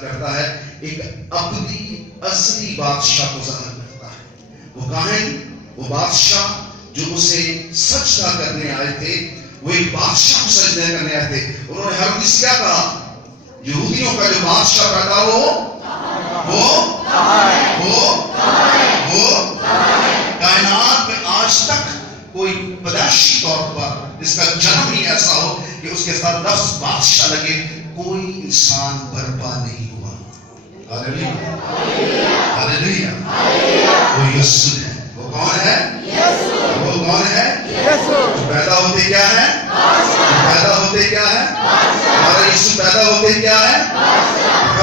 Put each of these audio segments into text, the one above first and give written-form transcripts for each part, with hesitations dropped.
کرتا ہے ایک ابدی ازلی بادشاہ کو ظاہر کرتا ہے. وہ کاہن، وہ بادشاہ جو اسے سجدہ کرنے آئے تھے، وہ ایک بادشاہ کو سجدہ کرنے آئے تھے. انہوں نے ہرگز کیا کہا؟ یہودیوں کا جو بادشاہ پیدا ہو کائنات میں آج تک کوئی پیدائشی طور پر جس کا جنم ہی ایسا ہو کہ اس کے ساتھ لفظ بادشاہ لگے، کوئی انسان برپا نہیں ہوا. ہاللیلویا ہاللیلویا. وہ یسوع ہے. وہ کون ہے؟ وہ کون ہے؟ جو پیدا ہوتے کیا ہے؟ پیدا ہوتے کیا ہے؟ ہمارا یسوع پیدا ہوتے کیا ہے؟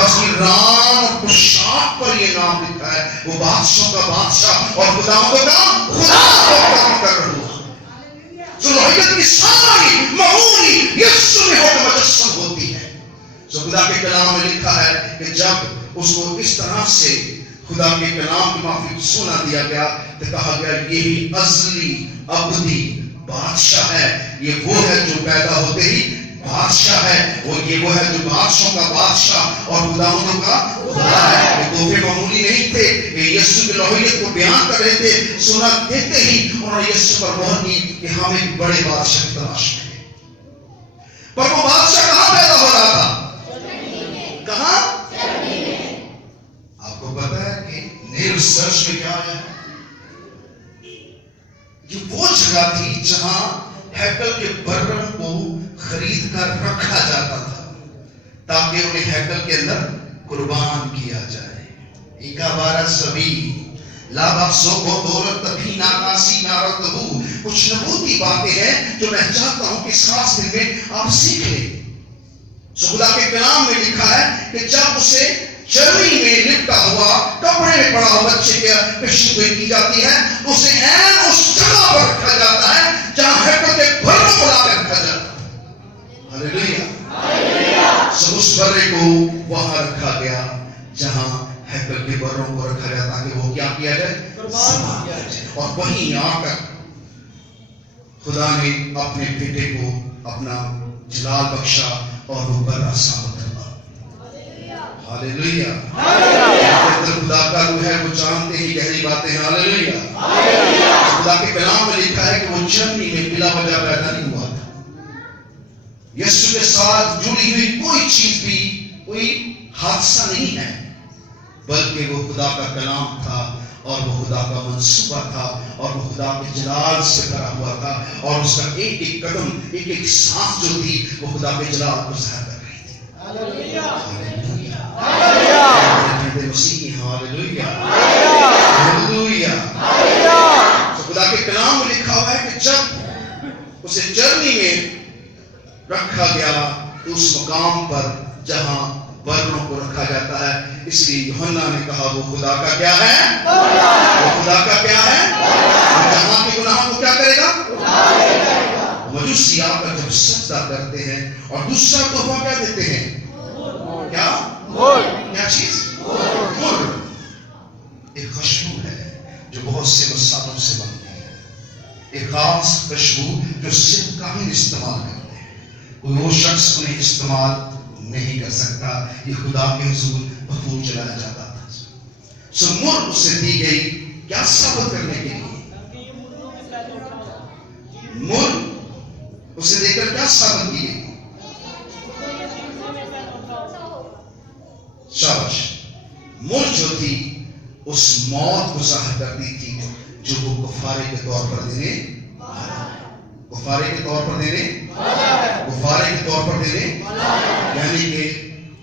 اس کی رام اور پوشاک پر یہ نام لکھا ہے، وہ بادشاہ کا بادشاہ اور خداوندوں کا خدا کر رہا. صلاحیت کی ساری معمولی یسوع میں ہو کے مجسم ہوتی ہے. خدا کے کلام میں لکھا ہے کہ جب اس کو اس طرح سے خدا کے کلام کی معافی سنا دیا گیا تو کہا گیا یہی ازلی ابدی بادشاہ ہے. یہ وہ ہے جو پیدا ہوتے ہی بادشاہ ہے. وہ ہے جو بادشاہوں کا بادشاہ اور خداوندوں کا خدا ہے. یہ تحفے معمولی نہیں تھے. یہ یسوع کی الوہیت کو بیان کر رہے تھے. سنا دیتے ہی انہوں نے یسوع پر مہر کی کہ ہم ایک بڑے بادشاہ کی تلاش کریں. پر وہ بادشاہ کہاں پیدا ہو رہا تھا؟ کہاں؟ آپ کو پتا ہے کہ نیل سرچ میں کیا آیا؟ یہ وہ جگہ تھی جہاں ہیکل کے برم کو خرید کر رکھا جاتا تھا تاکہ انہیں ہیکل کے اندر قربان کیا جائے. ایکا بارہ سبھی لا بخصو کو دولت تبھی ناکاسی نارتبو. کچھ نبوتی باتیں ہیں جو میں چاہتا ہوں کہ اس خاص دن میں آپ سیکھ لیں. خدا کے کلام میں لکھا ہے کہ جب اسے چرنی میں لپٹا ہوا کپڑے میں پڑا ہوا بچے کی پیشگوئی کی جاتی ہے تو اسے عین اس جگہ پر رکھا جاتا ہے جہاں ہیکل کے بروں کو لا کے رکھا جاتا ہے. ہاللیلویا. سو اس برے کو وہاں رکھا گیا جہاں ہیکل کے بروں کو رکھا گیا تاکہ وہ کیا کیا جائے؟ اور وہیں آ کر خدا نے اپنے بیٹے کو اپنا جلال بخشا اور وہ برا ثابت ہوا. ہاللیلویا. خدا کا روح ہے، وہ جانتے ہی گہری باتیں. ہاللیلویا. خدا کے کلام میں لکھا ہے کہ وہ چرنی میں بلا وجہ پیدا نہیں ہوا تھا. یسوع کے ساتھ جڑی ہوئی کوئی چیز بھی کوئی حادثہ نہیں ہے، بلکہ وہ خدا کا کلام تھا اور وہ خدا کا منصوبہ تھا اور وہ خدا کے جلال سے بھرا ہوا تھا اور اس کا ایک ایک قدم ایک ایک سانس جو تھی وہ خدا کے جلال کو ظاہر کر رہی تھی. ہاللیلویا ہاللیلویا. ہاللیلویا ہاللیلویا. خدا کے کلام میں لکھا ہوا ہے کہ جب اسے چرنی میں رکھا گیا تو اس مقام پر جہاں بروں کو رکھا جاتا ہے، اس لیے یوحنا نے کہا وہ خدا کا کیا ہے؟ وہ خدا کا کیا ہے؟ جہاں کے گناہوں کو کیا کرے گا؟ مجوسی آ کر جب سجدہ کرتے ہیں اور دوسرا تحفہ کیا دیتے ہیں؟ کیا چیز؟ مر. ایک خوشبو ہے جو بہت سے مسالوں سے بنتی ہے. ایک خاص خوشبو جو صرف کاہن استعمال کرتے ہیں. کوئی وہ شخص انہیں استعمال نہیں کر سکتا. یہ خدا کے حضور بخور چلایا جاتا تھا. سو مر اسے دی گئی کیا ثابت کرنے کے لیے؟ مر اسے دے کر کیا ثابت کی گئی؟ شاباش. مر جو تھی اس موت کو ظاہر کرتی تھی جو وہ کفارے کے طور پر دینے یعنی کہ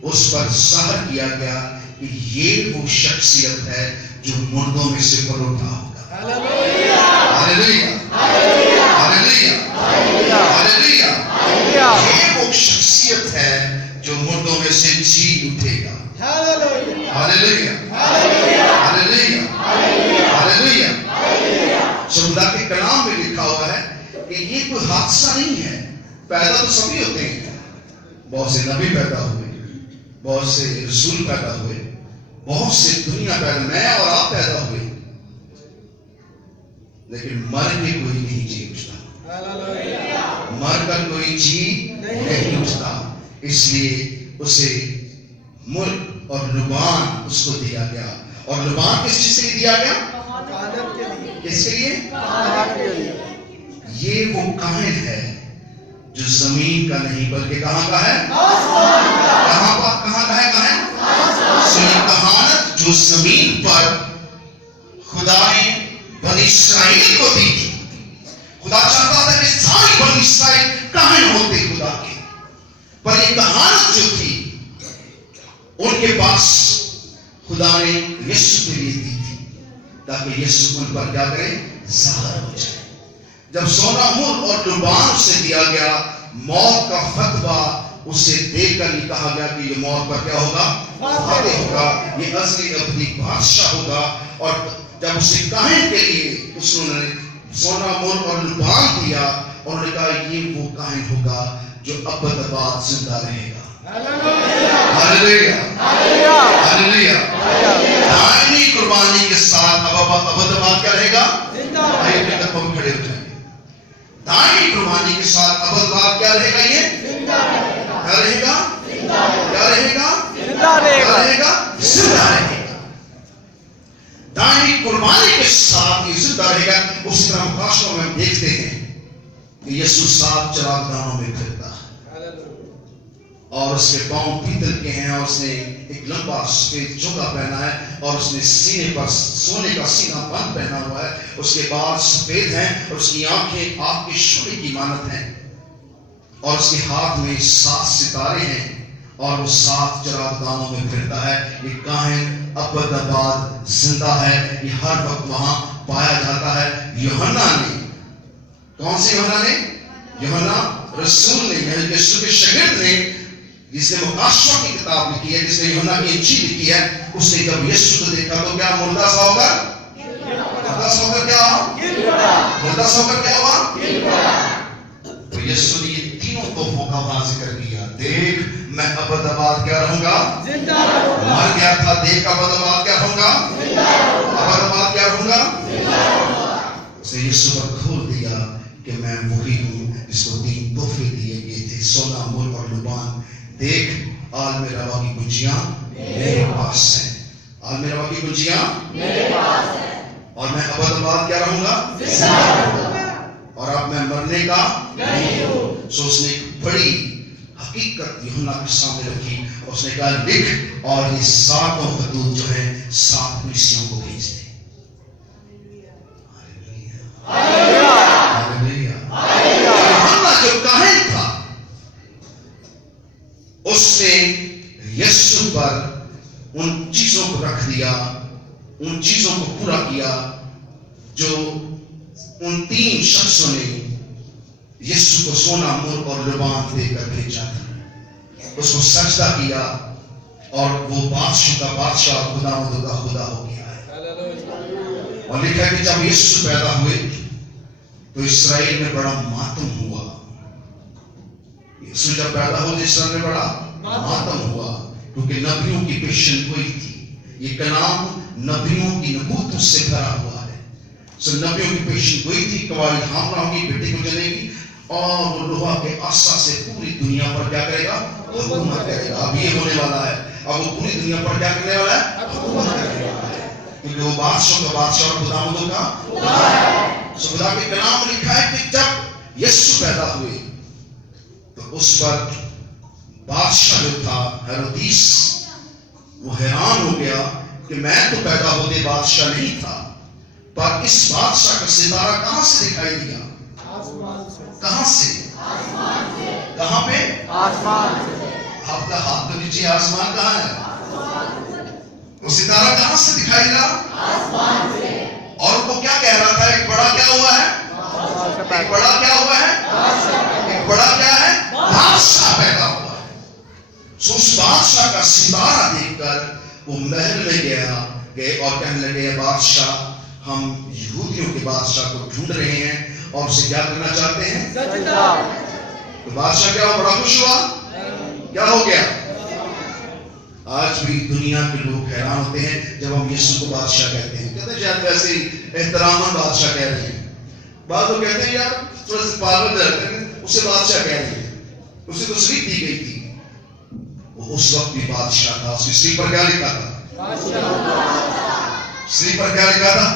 اس پر ظاہر کیا گیا کہ یہ وہ شخصیت ہے جو مردوں میں سے پر اٹھا ہوگا. ہاللیلویا ہاللیلویا ہاللیلویا ہاللیلویا. یہ وہ شخصیت ہے جو مردوں میں سے جی اٹھے گا. ہاللیلویا ہاللیلویا ہاللیلویا. خدا کے کلام میں لکھا ہوا ہے کہ یہ کوئی حادثہ نہیں ہے. پیدا تو سبھی ہوتے ہیں. بہت سے نبی پیدا ہوئے، بہت سے رسول پیدا ہوئے، بہت سے دنیا پیدا، میں اور آپ پیدا ہوئے، لیکن مر کے کوئی نہیں جی اٹھتا. مر کر کوئی جی نہیں اٹھتا. اس لیے اسے مر اور لبان اس کو دیا گیا. اور لبان کس چیز سے دیا گیا؟ کس کے لیے؟ یہ وہ کاہن ہے جو زمین کا نہیں بلکہ کہاں کا ہے؟ کہاں کا ہے کاہن؟ کہانت جو زمین پر خدا نے بنی اسرائیل کو دی تھی. خدا چاہتا تھا کہ ساری بنی اسرائیل کاہن ہوتے خدا کے، پر یہ کہانت جو تھی ان کے پاس خدا نے یسوع کے لیے دی تھی تاکہ یسوع ان پر کیا کرے؟ ظاہر ہو جائے. جب سونا مور اور لبان سے دیا گیا، موت کا فتویٰ اسے دے کر یہ کہا گیا کہ یہ موت پر کیا ہوگا؟ فاتح ہوگا، یہ ازلی ابدی بادشاہ ہوگا. اور جب اسے کاہن کے لیے اس نے سونا مور اور لبان دیا، اور انہوں نے کہا یہ وہ کاہن ہوگا جو ابد زندہ رہے گا. ہاللیلویا ہاللیلویا. دائمی قربانی کے ساتھ ابد کیا رہے گا؟ آئیے اپنے قدموں میں کھڑے ہو جائیں. دائمی قربانی کے ساتھ ابد کیا رہے گا؟ یہ کیا رہے گا؟ کیا رہے گا؟ زندہ رہے گا. زندہ رہے گا. دائمی قربانی کے ساتھ یہ زندہ رہے گا. اسی طرح مقاشوں میں ہم دیکھتے ہیں کہ یسوع 7 چراغ دانوں میں پھرتا ہے اور اس کے پاؤں پیتل کے ہیں، اور اس نے ایک لمبا سفید چوگا پہنا ہے، اور اس نے سینے پر سونے کا سینہ بند پہنا ہوا ہے. اس کے بال سفید ہیں اور اس کی آنکھیں آگ کے شعلے کی مانند ہیں، اور اس کے ہاتھ میں 7 ستارے ہیں اور وہ 7 چراغ دانوں میں پھرتا ہے. یہ کاہن ابد زندہ ہے، یہ ہر وقت وہاں پایا جاتا ہے. یوحنا نے، کون سے یوحنا نے؟ یوحنا رسول نے، یسوع کے شاگرد نے، جس نے مقاشوں کی کتاب لکھی ہے، جس نے یوحنا کی انجیل لکھی ہے، اس نے جب یسوع کو دیکھا تو کیا مردہ سا ہو کر کیا ہوا؟ مردہ سا ہو کر کیا ہوا؟ تو یسوع نے یہ تینوں تحفوں کا وہاں ذکر کیا. دیکھ میں ابد کیا رہوں گا؟ مر گیا تھا، دیکھ ابد کیا رہوں گا؟ ابد کیا رہوں گا؟ اسے یسوع پر کھول دیا کہ میں وہی ہوں جس کو 3 تحفے دیے گئے تھے، سونا مور اور لبان. دیکھ عالم روا کی کنجیاں میرے پاس ہیں. عالم روا کی کنجیاں میرے پاس ہیں، اور میں ابد کیا رہوں گا؟ اور اب میں مرنے کا نہیں ہوں. سو اس نے ایک بڑی حقیقت یوحنا کے سامنے رکھی. اس نے کہا لکھ اور یہ 7 خطوط جو ہیں 7 کلیسیوں کو بھیج دے. یوحنا جو کاہن تھا اس نے یسوع پر ان چیزوں کو رکھ دیا، ان چیزوں کو پورا کیا جو ان 3 شخصوں نے یسوع کو سونا مور اور لبان دے کر بھیجا تھا. اس کو سجدہ کیا اور وہ بادشاہ کا بادشاہ خداوند کا خدا ہو گیا ہے. اور لکھا ہے کہ جب یسوع پیدا ہوئے تو اسرائیل میں بڑا ماتم ہوا. یسوع جب پیدا ہو تو اسرائیل میں بڑا ماتم ہوا کیونکہ نبیوں کی پیشن گوئی تھی. یہ کلام نبیوں کی نبوت سے بھرا ہوا ہے. نبیوں کی پیشن گوئی تھی، قوائد حاملہ ہوگی، بیٹی کو جنے گی اور وہ لوہا کے عصا سے پوری دنیا پر کیا کرے گا؟ حکومت کرے گا. اب یہ ہونے والا ہے. اب وہ پوری دنیا پر کیا کرنے والا ہے؟ حکومت کرنے والا ہے، کیونکہ وہ بادشاہ کا بادشاہ اور خداوندوں کا خدا ہے. خدا کے کلام میں لکھا ہے کہ جب یسوع پیدا ہوئے تو اس پر بادشاہ جو تھا ہیرودیس وہ حیران ہو گیا کہ میں تو پیدا ہوتے بادشاہ نہیں تھا، پر اس بادشاہ کا ستارہ کہاں سے دکھائی دیا؟ کہاں سے؟ کہاں پہ؟ آسمان سے. آپ کا ہاتھ تو نیچے، آسمان کہاں ہے؟ وہ ستارہ کہاں سے دکھائی دیا؟ آسمان سے. اور وہ کیا کہہ رہا تھا؟ ایک بڑا کیا ہوا ہے؟ ایک بڑا کیا ہوا ہے؟ ایک بڑا کیا ہے؟ بادشاہ پیدا ہوا ہے. سو اس بادشاہ کا ستارہ دیکھ کر وہ محل میں گئے اور کہنے لگے بادشاہ ہم یہودیوں کے بادشاہ کو ڈھونڈ رہے ہیں اور اسے کیا کرنا چاہتے ہیں؟ تو بادشاہ کیا ہوا؟ بڑا خوش ہوا. کیا ہو گیا؟ آج بھی دنیا کے لوگ حیران ہوتے ہیں جب ہم یسوع کو بادشاہ کہتے ہیں. کہتے ہیں شاید ویسے احتراماً بادشاہ کہہ رہے ہیں. بعض لوگ کہتے ہیں یار تھوڑا سا پاگل رہتے ہیں، اسے بادشاہ کہہ رہے ہیں، اسے تو تصریح دی گئی تھی. وہ اس وقت بھی بادشاہ تھا. اس کی سلیپ پر کیا لکھا تھا؟ سلیپ پر کیا لکھا تھا؟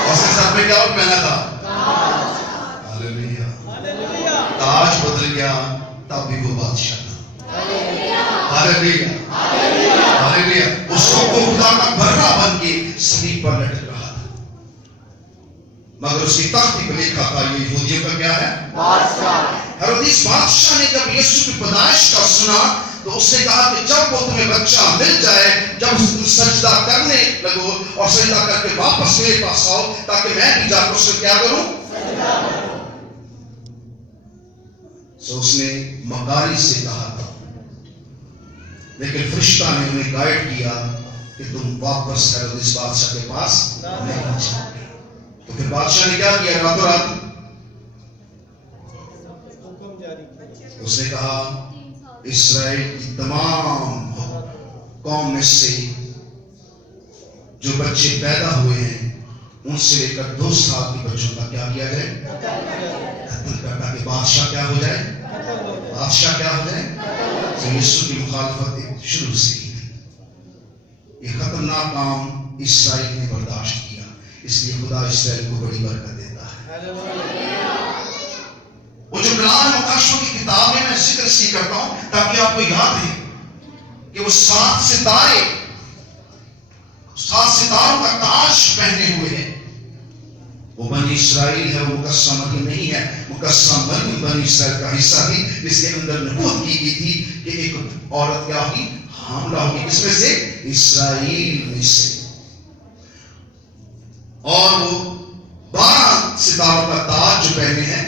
اور اس کے ساتھ میں کیا پہنا تھا؟ تاج بدل گیا تب بھی وہ بادشاہ تھا. ہاللیلویا ہاللیلویا. اس وقت وہ خدا کا برہ بن کے سلیپ پر لٹک رہا تھا، مگر اس کی تختی پہ لکھا تھا یہ یہودیوں کا کیا ہے؟ بادشاہ. ہیرودیس بادشاہ نے جب یسوع کی پیدائش کا سنا تو اس نے کہا کہ جب وہ تمہیں بچہ مل جائے، جب تم سجدہ کرنے لگو اور سجدہ کر کے واپس میرے پاس آؤ تاکہ میں بھی جا کر اس سے کیا کروں؟ سو اس نے مکاری سے کہا تھا، لیکن فرشتہ نے انہیں گائیڈ کیا کہ تم واپس ہیرودیس بادشاہ کے پاس نہیں جاؤ گے. تو پھر بادشاہ نے کیا کیا؟ راتوں رات اس نے کہا اسرائیل کی تمام قوم میں سے جو بچے پیدا ہوئے ہیں ان سے لے کر 2 سال کے بچوں کا کیا کیا جائے؟ قتل کر، تاکہ بادشاہ کیا ہو جائے؟ بادشاہ کیا ہو جائے؟ تو یسوع کی مخالفت شروع سے ہی تھی. یہ خطرناک کام اسرائیل نے برداشت کیا، اس لیے خدا اسرائیل کو بڑی برکت دیتا ہے. وہ جو کلام مقدس کی کتاب میں ذکر سی کرتا ہوں تاکہ آپ کو یاد ہے کہ وہ 7 ستاروں کا تاج پہنے ہوئے ہیں. وہ بنی اسرائیل ہے، وہ مقدسہ مریم نہیں ہے. مقدسہ مریم بنی اسرائیل کا حصہ تھی، اس کے اندر نبوت کی گئی تھی کہ ایک عورت کیا ہوگی؟ حاملہ ہوگی. کس میں سے؟ اسرائیل میں سے. اور وہ 12 ستاروں کا تاج جو پہنے ہیں،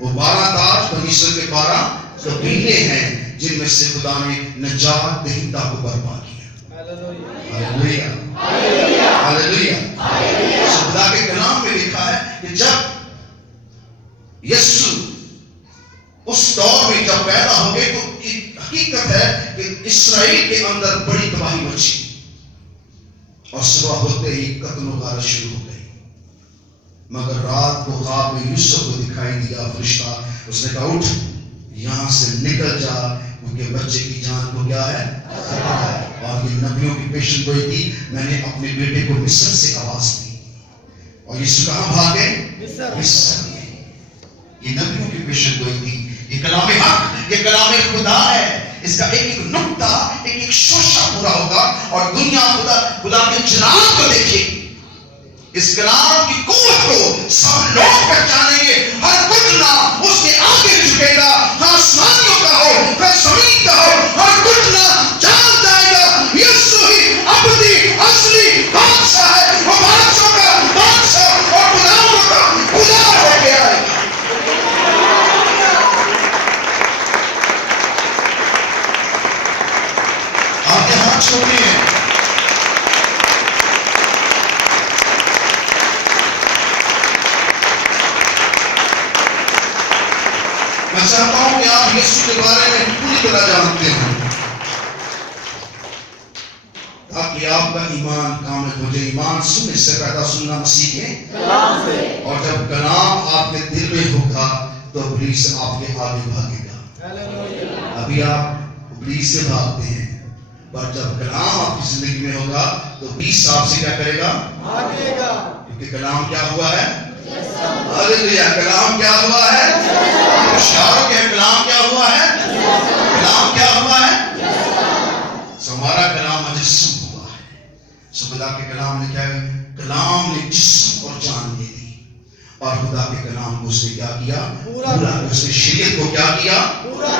وہ 12 تاج بنی اسرائیل کے 12 قبیلے ہیں جن میں سے خدا نے نجات دہندہ کو برپا کیا. ہاللیلویا ہاللیلویا. خدا کے کلام میں لکھا ہے کہ جب یسوع اس دور میں جب پیدا ہو گئے تو ایک حقیقت ہے کہ اسرائیل کے اندر بڑی تباہی مچی اور صبح ہوتے ہی قتل و غارت شروع ہو گئی. مگر رات کو خواب میں یوسف کو دکھائی دیا فرشتہ. اس نے کہا اٹھ یہاں سے نکل جا کیونکہ بچے کی جان کو کیا ہے؟ اور یہ نبیوں کی پیشن گوئی تھی. میں نے اپنے بیٹے کو مصر سے آواز دی اور یسوع کہاں بھاگے؟ مصر. یہ نبیوں کی پیشن گوئی تھی. یہ کلام حق، یہ کلام خدا ہے. اس کا ایک نقطہ، ایک شوشہ پورا ہوگا اور دنیا خدا کے جلال کو دیکھے گی. اس کلام کی قوت کو سب لوگ پہچانیں گے. ہر گھٹنا اس کے آگے جھکے گا. ہر آسمانیوں کا ہو، ہر زمین کا ہو، ہر گھٹنا جان جائے گا یسوع ہی ابدی اصلی بادشاہ ہے. وہ بادشاہ کا بادشاہ اور غلاموں کا غلام ہو گیا ہے. آپ کے ہاتھ چھوٹے ہیں. میں چاہتا ہوں کہ آپ یسوع کے بارے میں پوری طرح جانتے ہیں تاکہ آپ کا ایمان کامل ہو جائے. ایمان سننے سے پیدا، سننا مسیح کے کلام سے. اور جب کلام آپ کے دل میں ہوگا تو ابلیس آپ کے آگے بھاگے گا. ابھی آپ ابلیس سے بھاگتے ہیں، پر جب کلام آپ کی زندگی میں ہوگا تو ابلیس آپ سے کیا کرے گا؟ بھاگے گا. کیونکہ کلام کیا ہوا ہے؟ ہاللیلویا. کلام کیا ہوا ہے؟ اشاروں کے کلام کیا ہوا ہے؟ کلام کیا ہوا ہے؟ ہمارا کلام مجسم ہوا ہے. خدا کے کلام نے کیا ہے؟ کلام نے جسم اور جان دے دی اور خدا کے کلام کو اس نے کیا کیا؟ پورا. اس نے شریعت کو کیا کیا؟ پورا.